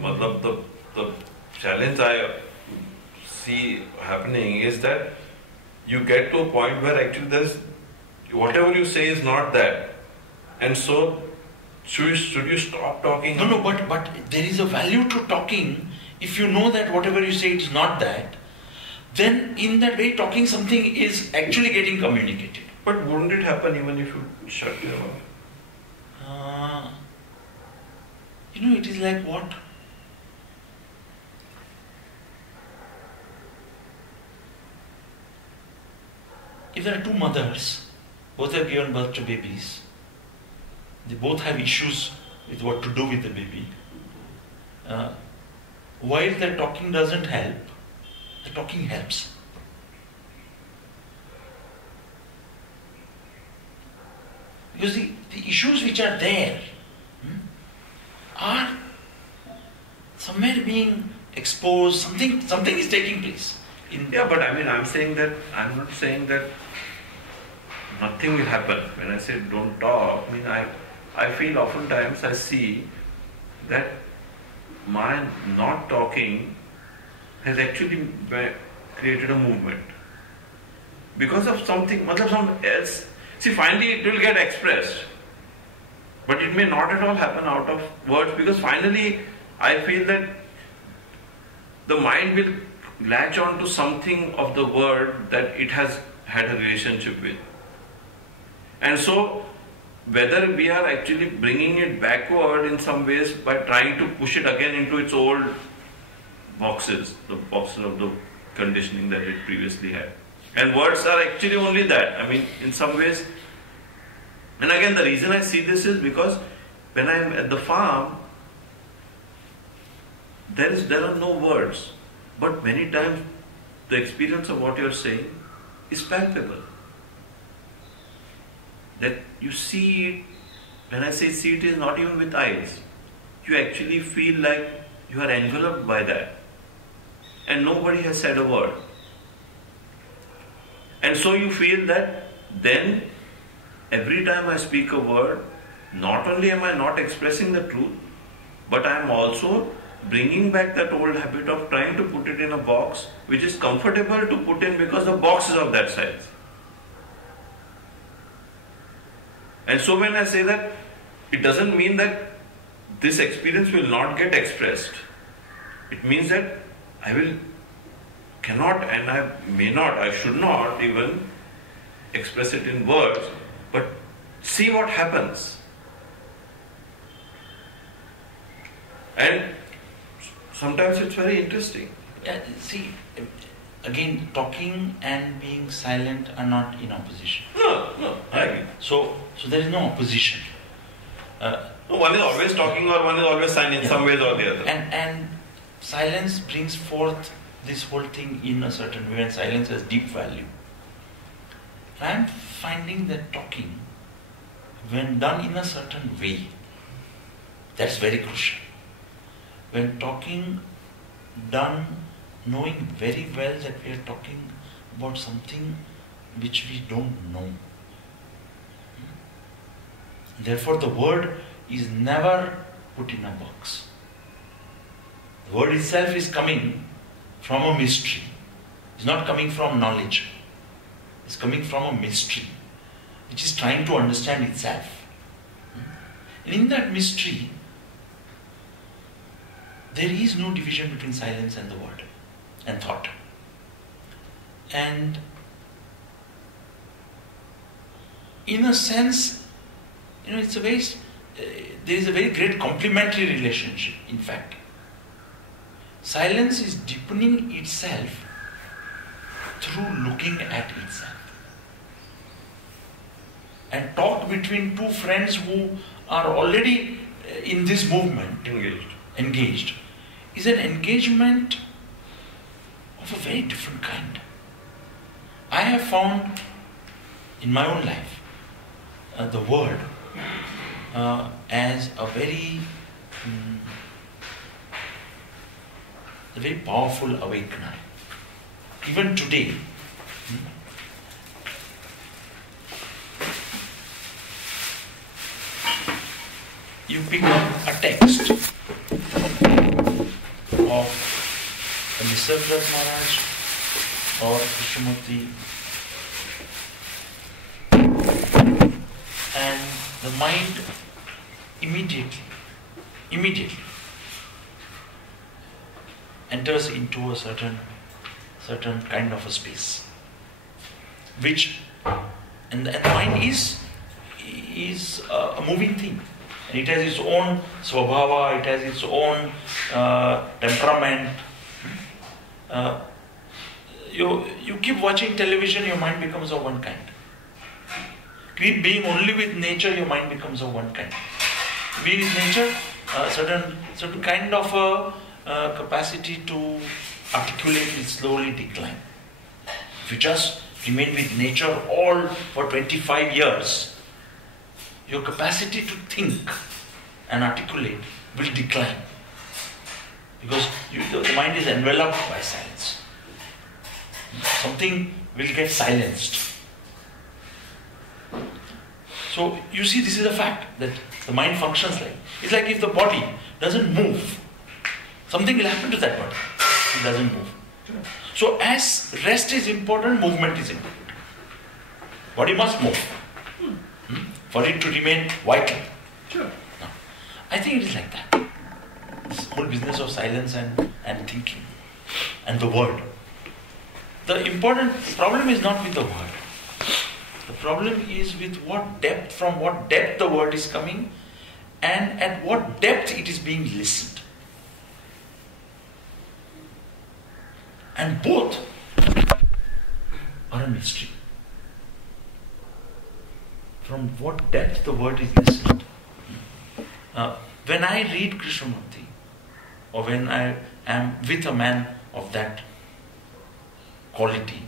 matlab the challenge I see happening is that you get to a point where actually there's whatever you say is not that, and so should you stop talking? No, but there is a value to talking. If you know that whatever you say is not that, then in that way talking something is actually getting communicated. But wouldn't it happen even if you shut your mouth? It is like what? If there are two mothers, both have given birth to babies, they both have issues with what to do with the baby. While the talking doesn't help, the talking helps. Because the issues which are there are somewhere being exposed, something is taking place. Yeah, but I'm not saying that nothing will happen. When I say don't talk, I feel oftentimes I see that my not talking has actually created a movement. Because of something else. See, finally it will get expressed. But it may not at all happen out of words, because finally I feel that the mind will latch on to something of the word that it has had a relationship with. And so, whether we are actually bringing it backward in some ways by trying to push it again into its old boxes, the boxes of the conditioning that it previously had. And words are actually only that. In some ways. And again, the reason I see this is because when I am at the farm, there are no words. But many times, the experience of what you are saying is palpable. That you see it, when I say see it is not even with eyes. You actually feel like you are enveloped by that. And nobody has said a word. And so you feel that then every time I speak a word, not only am I not expressing the truth, but I am also bringing back that old habit of trying to put it in a box which is comfortable to put in because the box is of that size. And so when I say that, it doesn't mean that this experience will not get expressed. It means that I cannot and I may not, I should not even express it in words, but see what happens. And sometimes it's very interesting. See, again, talking and being silent are not in opposition. No, I agree. So there is no opposition. One is always talking or one is always silent in some ways or the other. And silence brings forth this whole thing in a certain way, and silence has deep value. I am finding that talking, when done in a certain way, that's very crucial. When talking done knowing very well that we are talking about something which we don't know. Therefore, the word is never put in a box. The word itself is coming from a mystery. It's not coming from knowledge. It's coming from a mystery which is trying to understand itself. And in that mystery, there is no division between silence and the word and thought. And in a sense, it's there is a very great complementary relationship, in fact. Silence is deepening itself through looking at itself. And talk between two friends who are already in this movement, engaged, is an engagement of a very different kind. I have found in my own life the word as a very powerful awakener. Even today, you pick up a text of Nisargadatta Maharaj or Krishnamurti, and the mind immediately enters into a certain kind of a space, which and the mind is a moving thing, and it has its own swabhava, it has its own temperament. You keep watching television, your mind becomes of one kind. Keep being only with nature, your mind becomes of one kind. Being with nature, certain kind of a capacity to articulate will slowly decline. If you just remain with nature all for 25 years, your capacity to think and articulate will decline, because the mind is enveloped by silence. Something will get silenced. So you see, this is a fact that the mind functions like. It's like if the body doesn't move, something will happen to that body. It doesn't move. So as rest is important, movement is important. Body must move for it to remain vital. Sure. No. I think it is like that. This whole business of silence and thinking and the word. The important problem is not with the word. The problem is with from what depth the word is coming, and at what depth it is being listened. And both are a mystery. From what depth the word is listened. When I read Krishnamurti, or when I am with a man of that quality,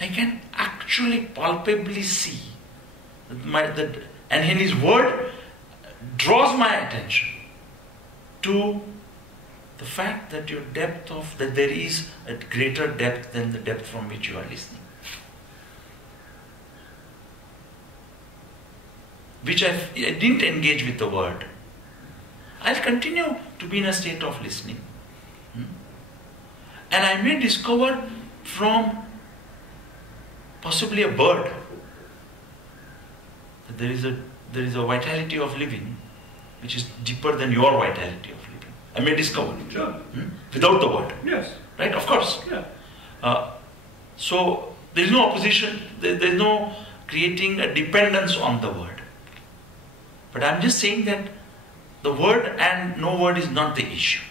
I can actually palpably see that and his word draws my attention to the fact that that there is a greater depth than the depth from which you are listening. Which I didn't engage with the word. I'll continue to be in a state of listening. And I may discover from possibly a bird that there is a vitality of living which is deeper than your vitality of living. I may discover it. Sure. Without the word. Yes. Right? Of course. Yeah. So there is no opposition, there is no creating a dependence on the word. But I'm just saying that the word and no word is not the issue.